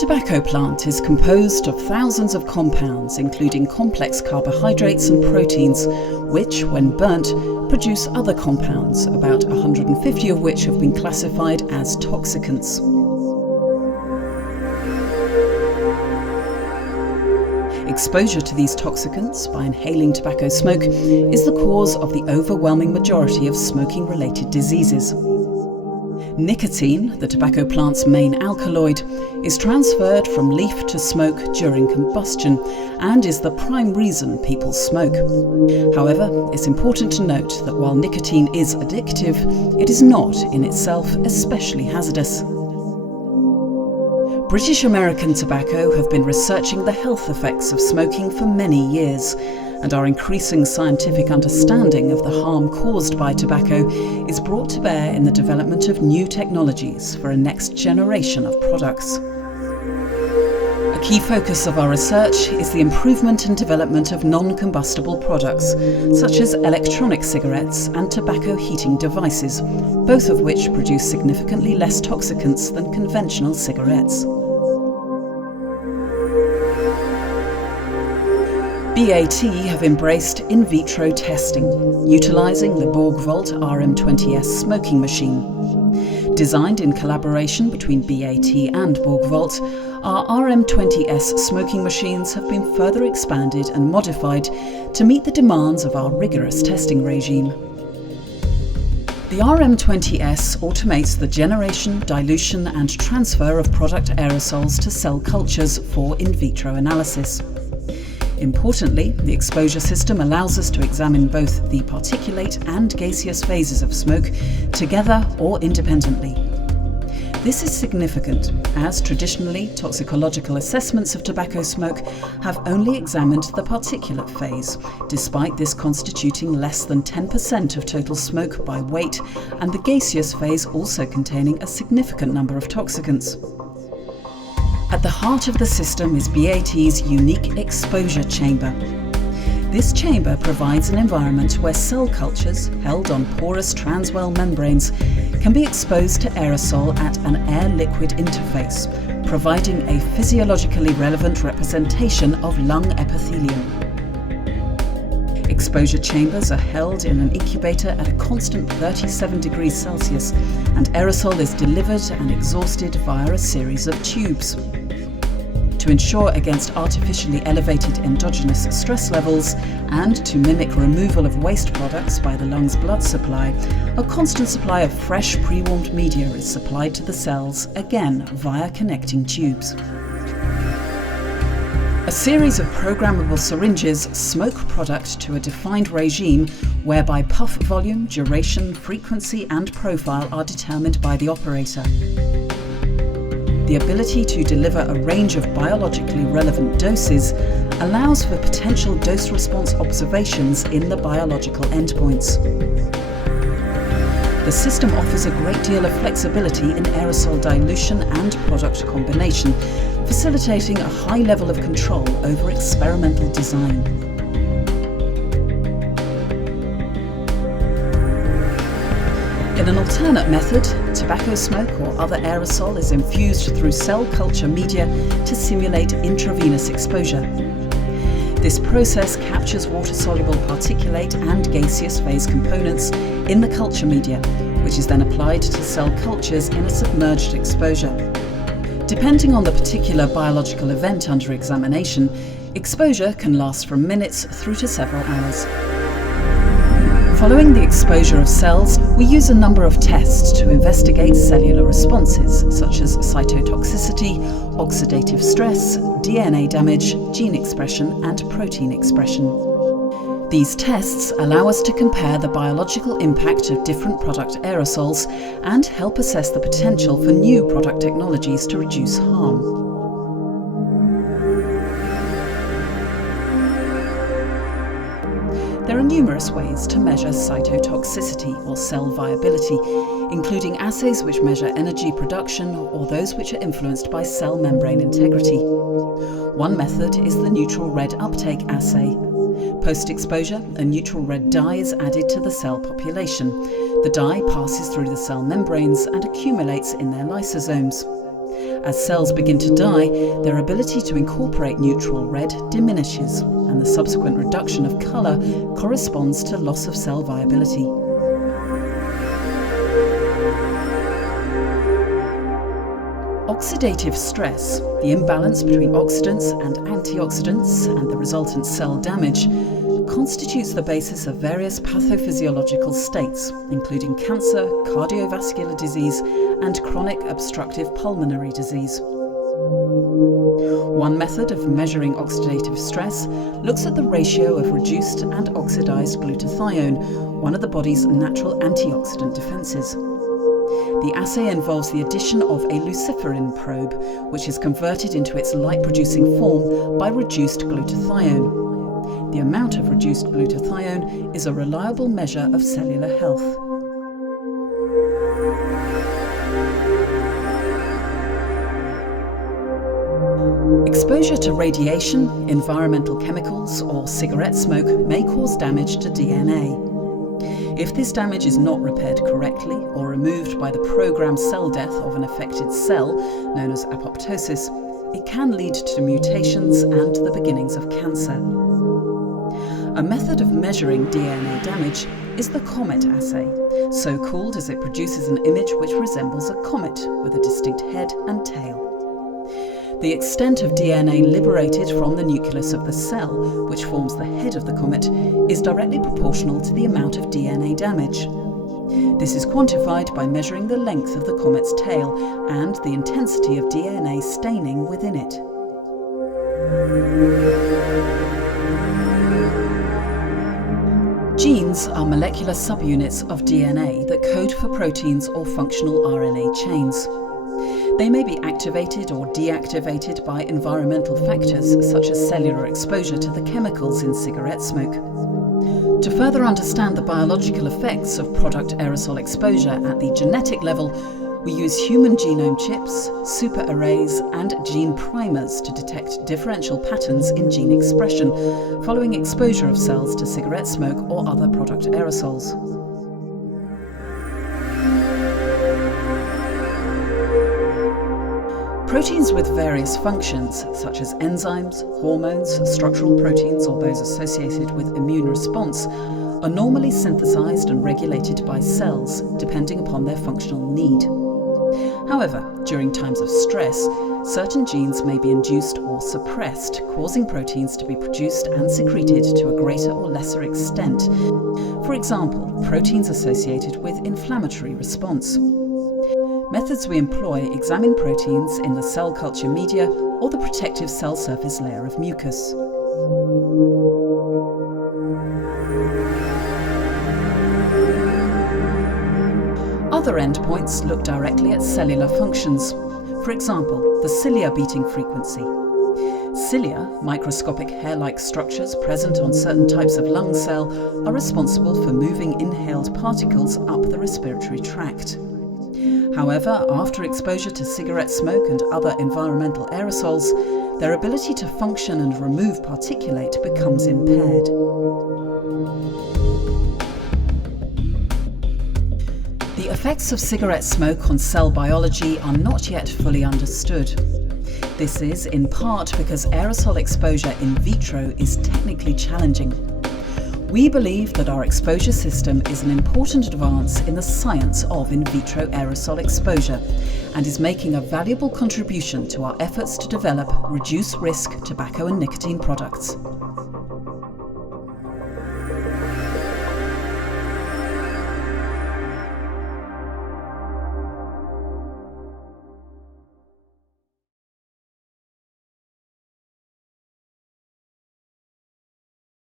tobacco plant is composed of thousands of compounds, including complex carbohydrates and proteins, which, when burnt, produce other compounds, about 150 of which have been classified as toxicants. Exposure to these toxicants by inhaling tobacco smoke is the cause of the overwhelming majority of smoking-related diseases. Nicotine, the tobacco plant's main alkaloid, is transferred from leaf to smoke during combustion and is the prime reason people smoke. However, it's important to note that while nicotine is addictive, it is not in itself especially hazardous. British American Tobacco have been researching the health effects of smoking for many years, and our increasing scientific understanding of the harm caused by tobacco is brought to bear in the development of new technologies for a next generation of products. A key focus of our research is the improvement and development of non-combustible products, such as electronic cigarettes and tobacco heating devices, both of which produce significantly less toxicants than conventional cigarettes. BAT have embraced in vitro testing, utilising the Borgvolt RM20S smoking machine. Designed in collaboration between BAT and Borgvolt, our RM20S smoking machines have been further expanded and modified to meet the demands of our rigorous testing regime. The RM20S automates the generation, dilution and transfer of product aerosols to cell cultures for in vitro analysis. Importantly, the exposure system allows us to examine both the particulate and gaseous phases of smoke together or independently. This is significant, as traditionally toxicological assessments of tobacco smoke have only examined the particulate phase, despite this constituting less than 10% of total smoke by weight, and the gaseous phase also containing a significant number of toxicants. At the heart of the system is BAT's unique exposure chamber. This chamber provides an environment where cell cultures, held on porous transwell membranes, can be exposed to aerosol at an air-liquid interface, providing a physiologically relevant representation of lung epithelium. Exposure chambers are held in an incubator at a constant 37 degrees Celsius, and aerosol is delivered and exhausted via a series of tubes. To ensure against artificially elevated endogenous stress levels and to mimic removal of waste products by the lungs' blood supply, a constant supply of fresh pre-warmed media is supplied to the cells, again via connecting tubes. A series of programmable syringes smoke product to a defined regime whereby puff volume, duration, frequency and profile are determined by the operator. The ability to deliver a range of biologically relevant doses allows for potential dose-response observations in the biological endpoints. The system offers a great deal of flexibility in aerosol dilution and product combination, facilitating a high level of control over experimental design. In an alternate method, tobacco smoke or other aerosol is infused through cell culture media to simulate intravenous exposure. This process captures water-soluble particulate and gaseous phase components in the culture media, which is then applied to cell cultures in a submerged exposure. Depending on the particular biological event under examination, exposure can last from minutes through to several hours. Following the exposure of cells, we use a number of tests to investigate cellular responses, such as cytotoxicity, oxidative stress, DNA damage, gene expression, and protein expression. These tests allow us to compare the biological impact of different product aerosols and help assess the potential for new product technologies to reduce harm. There are numerous ways to measure cytotoxicity or cell viability, including assays which measure energy production or those which are influenced by cell membrane integrity. One method is the neutral red uptake assay. Post-exposure, a neutral red dye is added to the cell population. The dye passes through the cell membranes and accumulates in their lysosomes. As cells begin to die, their ability to incorporate neutral red diminishes, and the subsequent reduction of colour corresponds to loss of cell viability. Oxidative stress, the imbalance between oxidants and antioxidants and the resultant cell damage, constitutes the basis of various pathophysiological states, including cancer, cardiovascular disease, and chronic obstructive pulmonary disease. One method of measuring oxidative stress looks at the ratio of reduced and oxidized glutathione, one of the body's natural antioxidant defenses. The assay involves the addition of a luciferin probe, which is converted into its light-producing form by reduced glutathione. The amount of reduced glutathione is a reliable measure of cellular health. Exposure to radiation, environmental chemicals, or cigarette smoke may cause damage to DNA. If this damage is not repaired correctly or removed by the programmed cell death of an affected cell, known as apoptosis, it can lead to mutations and the beginnings of cancer. A method of measuring DNA damage is the comet assay, so called as it produces an image which resembles a comet with a distinct head and tail. The extent of DNA liberated from the nucleus of the cell, which forms the head of the comet, is directly proportional to the amount of DNA damage. This is quantified by measuring the length of the comet's tail and the intensity of DNA staining within it. Genes are molecular subunits of DNA that code for proteins or functional RNA chains. They may be activated or deactivated by environmental factors such as cellular exposure to the chemicals in cigarette smoke. To further understand the biological effects of product aerosol exposure at the genetic level, we use human genome chips, superarrays, and gene primers to detect differential patterns in gene expression following exposure of cells to cigarette smoke or other product aerosols. Proteins with various functions, such as enzymes, hormones, structural proteins, or those associated with immune response, are normally synthesized and regulated by cells, depending upon their functional need. However, during times of stress, certain genes may be induced or suppressed, causing proteins to be produced and secreted to a greater or lesser extent. For example, proteins associated with inflammatory response. Methods we employ examine proteins in the cell culture media or the protective cell surface layer of mucus. Other endpoints look directly at cellular functions. For example, the cilia beating frequency. Cilia, microscopic hair-like structures present on certain types of lung cell, are responsible for moving inhaled particles up the respiratory tract. However, after exposure to cigarette smoke and other environmental aerosols, their ability to function and remove particulate becomes impaired. The effects of cigarette smoke on cell biology are not yet fully understood. This is in part because aerosol exposure in vitro is technically challenging. We believe that our exposure system is an important advance in the science of in vitro aerosol exposure and is making a valuable contribution to our efforts to develop reduce-risk tobacco and nicotine products.